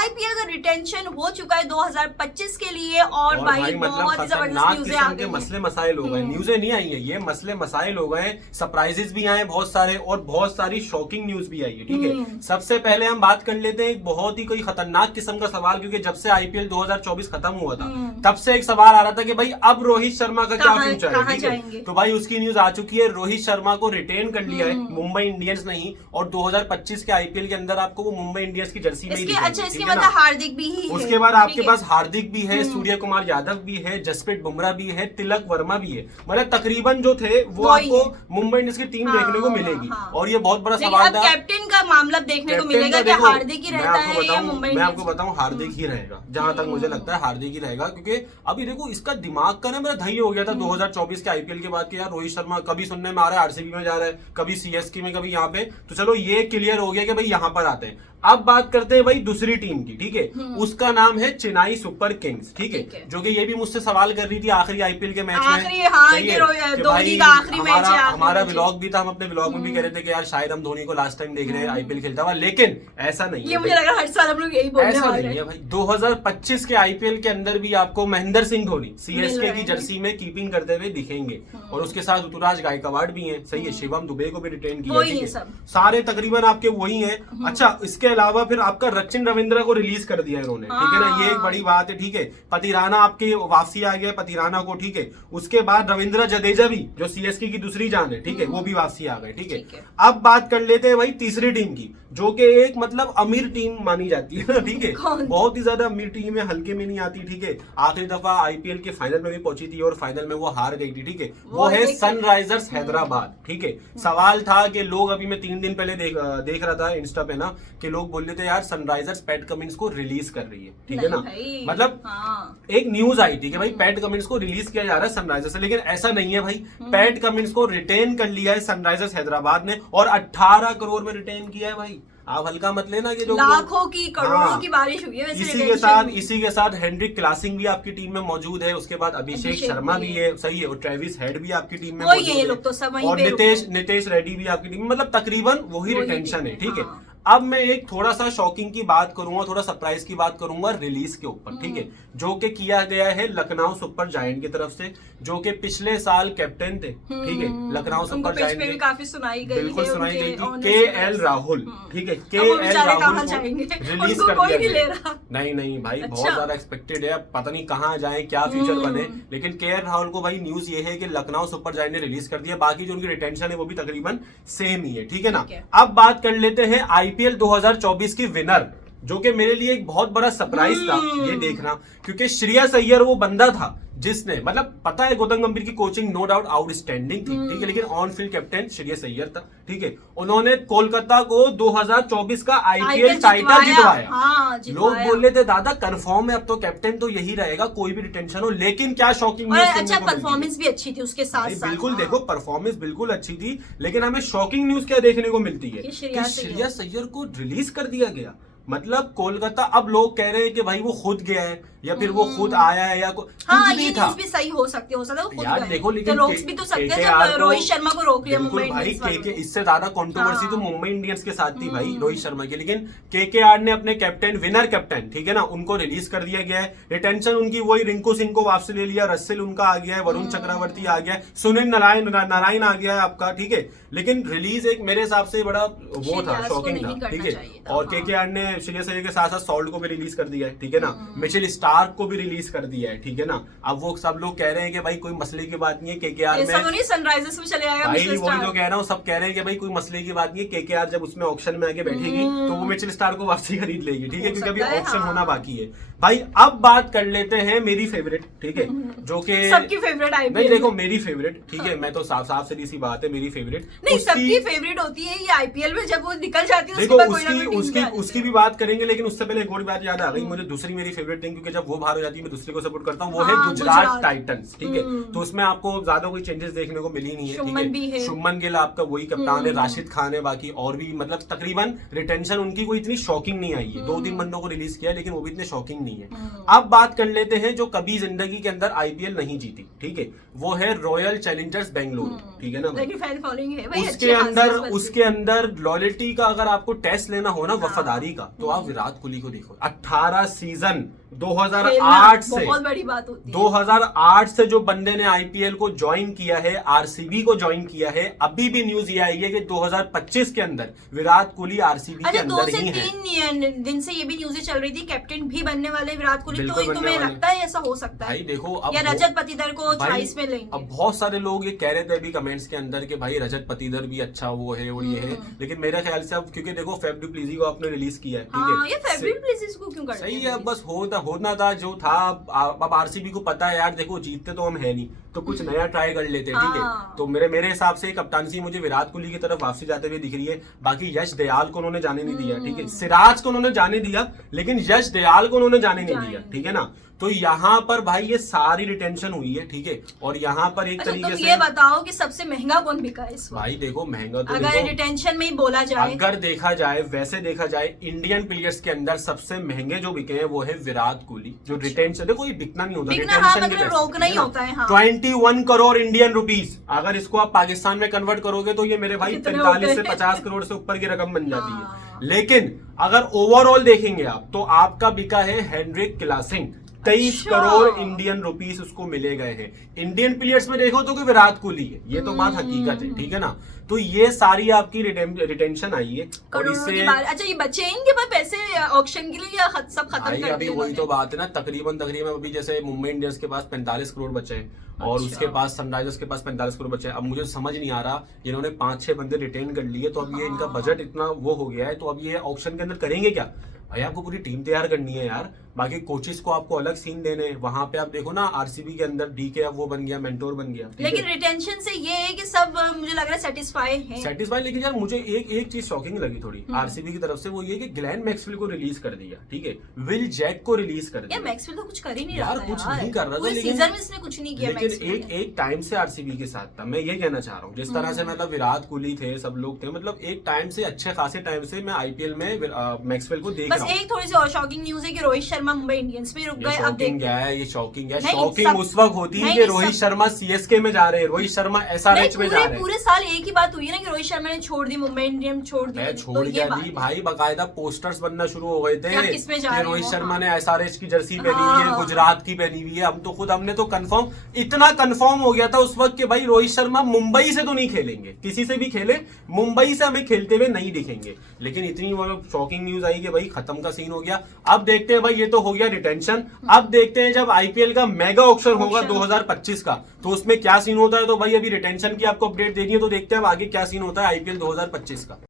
IPL का retention हो चुका है 2025 के लिए और भाई बहुत जबरदस्त न्यूज़ आ गई, मसले मसाइल हो गए, न्यूज़ें नहीं आई है, ये मसले मसाइल हो गए, सरप्राइजेस भी आए बहुत सारे और बहुत सारी शॉकिंग न्यूज भी आई है। ठीक है, सबसे पहले हम बात कर लेते हैं एक बहुत ही कोई खतरनाक किस्म का सवाल, क्योंकि जब से आईपीएल 2024 खत्म हुआ था तब से एक सवाल आ रहा था कि भाई अब रोहित शर्मा का क्या फ्यूचर है। ठीक है, तो भाई उसकी न्यूज आ चुकी है, रोहित शर्मा को रिटेन कर लिया है मुंबई इंडियंस नहीं, और 2025 के आईपीएल के अंदर आपको वो मुंबई इंडियंस की जर्सी में ही दिखेगी। अच्छा, इसके मतलब हार्दिक भी ही है, उसके बाद आपके पास हार्दिक भी है, सूर्य कुमार यादव भी है, जसप्रीत बुमराह भी है, तिलक वर्मा भी है, मतलब तकरीबन जो थे वो आपको मुंबई इंडियंस की टीम देखने को मिलेगी। और ये बहुत बड़ा सवाल था, कैप्टन का मामला देखने को मिलेगा कि हार्दिक ही रहता है या मुंबई। मैं आपको बताऊं हार्दिक ही रहेगा, जहां तक मुझे लगता है हार्दिक ही रहेगा, क्योंकि अभी देखो इसका दिमाग का ना मेरा दही हो गया था 2024 के आईपीएल के बाद कि यार रोहित शर्मा कभी सुनने में आ रहा है आरसीबी में जा रहा है, कभी सीएसके में, कभी यहाँ पे, तो चलो ये क्लियर हो गया कि भाई यहाँ पर आते हैं। अब बात करते हैं भाई दूसरी टीम की। ठीक है, उसका नाम है चेन्नई सुपर किंग्स। ठीक है, जो कि ये भी मुझसे सवाल कर रही थी आखिरी आईपीएल के मैच में, हमारा व्लॉग भी था, हम अपने व्लॉग में भी कह रहे थे कि यार शायद हम धोनी को लास्ट टाइम देख रहे हैं आईपीएल खेलता हुआ, लेकिन ऐसा नहीं है, मुझे लगा हर साल हम लोग यही बोलने वाले हैं। भाई 2025 के आईपीएल के अंदर भी आपको महेंद्र सिंह धोनी सीएसके की जर्सी में कीपिंग करते हुए दिखेंगे, और उसके साथ ऋतुराज गायकवाड़ भी है, सही है, शिवम दुबे को भी रिटेन किया, सारे तकरीबन आपके वही है। अच्छा, इसके अलावा फिर आपका सचिन रविंद्र को रिलीज कर दिया इन्होंने। ठीक है ना, ये एक बड़ी बात है। ठीक है, पतिराना आपके वापसी आ गया पतिराना को। ठीक है, उसके बाद रविंद्र जडेजा भी जो सीएसके की दूसरी जान है, ठीक है, वो भी वापसी आ गए। ठीक है, अब बात कर लेते हैं भाई तीसरी टीम की, जो कि एक मतलब अमीर टीम मानी जाती है ना। ठीक है, बहुत ही ज्यादा अमीर टीम है, हल्के में नहीं आती। ठीक है, आखिरी दफा आईपीएल के फाइनल में भी पहुंची थी और फाइनल में वो हार गई थी। ठीक है, वो है सनराइजर्स हैदराबाद। ठीक है, सवाल था कि लोग, अभी मैं 3 दिन पहले देख रहा था इंस्टा पे ना, कि लोग बोल रहे थे यार सनराइजर्स पैट कमिंस को रिलीज कर रही है। ठीक है ना, मतलब एक न्यूज आई थी कि भाई पैट कमिंस को रिलीज किया जा रहा है सनराइजर्स से, लेकिन ऐसा नहीं है भाई, पैट कमिंस को रिटेन कर लिया है सनराइजर्स हैदराबाद ने, और 18 करोड़ में रिटेन किया है भाई। आप हल्का मत लेना कि जो लाखों की करोड़ों की बारिश हुई है। इसी के साथ हेनरिक क्लासिंग भी आपकी टीम में मौजूद है, उसके बाद अभिषेक शर्मा भी है, सही है, और ट्रेविस हेड भी आपकी टीम में मौजूद है, लोग तो सब वहीं और नितेश रेड्डी भी आपकी टीम में, मतलब तकरीबन वही रिटेंशन है। ठीक है, अब मैं एक थोड़ा सा शॉकिंग की बात करूंगा, थोड़ा सरप्राइज की बात करूंगा रिलीज के ऊपर। ठीक है, जो कि किया गया है लखनऊ सुपर जायंट की तरफ से, जो कि पिछले साल कैप्टन थे। ठीक है, लखनऊ सुपर जायंट के काफी सुनाई गई, बिल्कुल सुनाई गई थी, के.एल. राहुल। ठीक है, के.एल. राहुल रिलीज कर दिया। नहीं भाई, बहुत ज्यादा एक्सपेक्टेड है, पता नहीं कहाँ जाए, क्या फ्यूचर बने, लेकिन के.एल. राहुल को भाई न्यूज ये है कि लखनऊ सुपर जायंट ने रिलीज कर दिया, बाकी जो उनकी रिटेंशन है वो भी तकरीबन सेम ही है। ठीक है ना, अब बात कर लेते हैं आईपीएल 2024 की विनर, जो कि मेरे लिए एक बहुत बड़ा सरप्राइज था ये देखना, क्योंकि श्रेयस अय्यर वो बंदा था जिसने, मतलब पता है गौतम गंभीर की कोचिंग नो डाउट आउटस्टैंडिंग थी। ठीक है, लेकिन on field captain Shreyas Iyer था। ठीक है, उन्होंने कोलकाता को 2024 का आईपीएल टाइटल जितवाया। लोग बोल रहे थे दादा कंफर्म है अब तो कैप्टन तो यही रहेगा, कोई भी रिटेंशन हो, लेकिन क्या शॉकिंग न्यूज, अच्छा परफॉर्मेंस भी अच्छी थी उसके साथ। बिल्कुल, देखो परफॉर्मेंस बिल्कुल अच्छी थी, लेकिन हमें शॉकिंग न्यूज क्या देखने को मिलती है कि श्रेयस अय्यर को रिलीज कर दिया गया। मतलब कोलकाता, अब लोग कह रहे हैं कि भाई वो खुद गया है या फिर वो खुद आया है, या ये न्यूज़ भी सही हो सकती है, हो सकता है वो खुद यार देखो, लेकिन रोक भी तो सकते हैं जब रोहित शर्मा को रोक लिया मुंबई इंडियंस भाई। के इससे ज्यादा कंट्रोवर्सी तो मुंबई इंडियंस के साथ थी भाई रोहित शर्मा की, लेकिन केकेआर ने अपने कैप्टन, विनर कैप्टन, ठीक है ना, उनको रिलीज कर दिया गया है। रिटेंशन उनकी वही, रिंकू सिंह को वापस ले लिया, रसेल उनका आ गया है, वरुण चक्रवर्ती आ गया है, सुनील नारायण आ गया है आपका। ठीक है, लेकिन रिलीज एक मेरे हिसाब से बड़ा वो था, शॉकिंग था। ठीक है, और केकेआर ने श्रेयस अय्यर के साथ साथ सॉल्ट को भी रिलीज कर दिया है। ठीक है ना, मिचेल स्टार्क को भी रिलीज कर दिया है। ठीक है ना, अब वो सब लोग कह रहे हैं कि भाई कोई मसले की बात नहीं है, केकेआर में सनराइजर्स में चले आएगा भाई, वही तो कह रहा हूँ, सब कह रहे हैं कि भाई कोई मसले की बात नहीं है, केकेआर जब उसमें ऑक्शन में आके बैठेगी तो वो मिचेल स्टार्क को वापसी खरीद लेगी। ठीक है, क्योंकि अभी ऑक्शन होना बाकी है भाई। अब बात कर लेते हैं मेरी फेवरेट, ठीक है, जो कि सबकी फेवरेट आईपीएल, नहीं देखो मेरी फेवरेट, ठीक है, मैं तो साफ सीधी सी बात है, मेरी फेवरेट नहीं, सबकी फेवरेट होती है ये आईपीएल में, जब वो निकल जाती है देखो उसकी भी बात करेंगे, लेकिन उससे पहले एक और बात याद आ गई मुझे, दूसरी मेरी फेवरेट टीम, क्योंकि जब वो बाहर हो जाती है मैं दूसरे को सपोर्ट करता हूँ, वो है गुजरात टाइटंस। ठीक है, तो उसमें आपको ज्यादा कोई चेंजेस देखने को मिली नहीं है। ठीक है, शुभमन गिल आपका वही कप्तान है, राशिद खान है, बाकी और भी मतलब तकरीबन रिटेंशन उनकी कोई इतनी शॉकिंग नहीं आई है। 2-3 बंदों को रिलीज किया, लेकिन वो भी इतने शॉकिंग नहीं है। अब बात कर लेते हैं जो कभी जिंदगी के अंदर आईपीएल नहीं जीती, ठीक है, वो है रॉयल चैलेंजर्स बेंगलुरु। ठीक है ना, उसके अंदर लॉयल्टी का अगर आपको टेस्ट लेना हो ना, वफादारी का, तो आप विराट कोहली को देखो, 18 सीजन 2008 से, बहुत बड़ी बात होती है। 2008 से जो बंदे ने आईपीएल को ज्वाइन किया है, आरसीबी को ज्वाइन किया है, अभी भी न्यूज ये आई है कि 2025 के अंदर विराट कोहली आरसीबी के अंदर ही है। 2 से 3 दिन से ये भी न्यूज़ें चल रही थी कैप्टन भी बनने वाले विराट कोहली, तो तुम्हें लगता है ऐसा हो सकता है? भाई देखो, अब या रजत पटीदार को चॉइस में लेंगे? अब बहुत सारे लोग ये कह रहे थे अभी कमेंट्स के अंदर कि भाई रजत पटीदार भी अच्छा वो है और ये है, लेकिन मेरे ख्याल से अब क्योंकि देखो फेफ डू प्लेसी को आपने रिलीज किया है, ठीक है, ये फेफ डू प्लेसी को क्यों करते हैं? सही है, बस होना था जो था। अब आरसीबी को पता है यार, देखो जीतते तो हम है नहीं, तो कुछ नया ट्राई कर लेते हैं, ठीक है। तो मेरे हिसाब से कप्तानसी मुझे विराट कोहली की तरफ वापसी जाते हुए दिख रही है। बाकी यश दयाल को उन्होंने जाने नहीं दिया, ठीक है, सिराज को उन्होंने जाने दिया, लेकिन यश दयाल को उन्होंने जाने नहीं दिया, ठीक है ना। तो यहाँ पर भाई ये सारी रिटेंशन हुई है, ठीक है। और यहाँ पर एक तरीके से ये बताओ कि सबसे महंगा कौन बिका है इस वक्त? भाई देखो महंगा तो अगर रिटेंशन में ही बोला जाए, अगर देखा जाए, वैसे देखा जाए, इंडियन प्लेयर्स के अंदर सबसे महंगे जो बिके हैं वो है विराट कोहली। जो रिटेंशन, देखो ये बिकना नहीं होता, रिटेंशन रोकना ही होता है। 21 करोड़ इंडियन रुपीस, अगर इसको आप पाकिस्तान में कन्वर्ट करोगे तो ये मेरे भाई 45 से 50 करोड़ से ऊपर की रकम बन जाती है। लेकिन अगर ओवरऑल देखेंगे आप, तो आपका बिका है Heinrich Klaasen, 23 crore Indian rupees उसको मिले गए हैं। इंडियन प्लेयर्स में देखो तो कि विराट कोहली है, ये तो बात हकीकत है, ठीक है ना। तो ये सारी आपकी रिटेंशन आई है और इससे अच्छा ये बचे इनके पास पैसे ऑक्शन के लिए या सब खत्म कर अभी वही तो बात है ना। तकरीबन अभी जैसे मुंबई इंडियंस के पास 45 करोड़ बचे हैं और उसके पास सनराइजर्स के पास 45 करोड़ बचे हैं। अब मुझे समझ नहीं आ रहा, इन्होंने 5-6 बंदे रिटेन कर लिए, तो अब ये इनका बजट इतना वो हो गया है, तो अब ये ऑक्शन के अंदर करेंगे क्या? भाई आपको पूरी टीम तैयार करनी है यार, बाकी कोचेस को आपको अलग सीन देने हैं। वहां पे आप देखो ना, आरसीबी के अंदर डीके अब वो बन गया, मेंटोर बन गया। लेकिन रिटेंशन से ये है कि सब मुझे लग रहा है सेटिस्फाई। लेकिन यार मुझे एक चीज शॉकिंग लगी थोड़ी आरसीबी की तरफ से, वो ये कि ग्लेन मैक्सवेल को रिलीज कर दिया, ठीक है, विल जैक को रिलीज कर दिया। मैक्सवेल तो कुछ कर ही नहीं रहा यार, कुछ नहीं कर रहा था, लेकिन सीजन में इसने कुछ नहीं किया। लेकिन एक टाइम से आरसीबी के साथ था, मैं ये कहना चाह रहा हूँ। जिस तरह से मतलब विराट कोहली थे, सब लोग थे, मतलब एक टाइम से, अच्छे खासे टाइम से मैं आईपीएल में मैक्सवेल को देख रहा हूँ। एक थोड़ी सी और शॉकिंग न्यूज है कि रोहित शर्मा मुंबई इंडियंस में रुक गए। अब देखते हैं। ये शॉकिंग है। शॉकिंग उस वक्त होती है कि रोहित शर्मा सीएसके में जा रहे हैं, रोहित शर्मा एसआरएच में जा रहे हैं। पूरे साल एक ही बात हुई है ना कि रोहित शर्मा ने छोड़ दी, मुंबई इंडियंस छोड़ दी भाई, बाकायदा पोस्टर्स बनना शुरू हो गए थे कि रोहित शर्मा ने एसआरएच की जर्सी पहनी हुई है, गुजरात की पहनी हुई है। हमने तो कंफर्म, इतना कंफर्म हो गया था उस वक्त कि भाई रोहित शर्मा मुंबई से तो नहीं खेलेंगे, किसी से भी खेले, मुंबई से हमें खेलते हुए नहीं दिखेंगे। लेकिन इतनी शॉकिंग न्यूज आई कि भाई खत्म का सीन हो गया। अब देखते हैं भाई, ये तो हो गया रिटेंशन। अब देखते हैं जब आईपीएल का मेगा ऑक्शन होगा 2025 का, तो उसमें क्या सीन होता है। तो भाई अभी रिटेंशन की आपको अपडेट देनी है, तो देखते हैं अब आगे क्या सीन होता है आईपीएल 2025 का।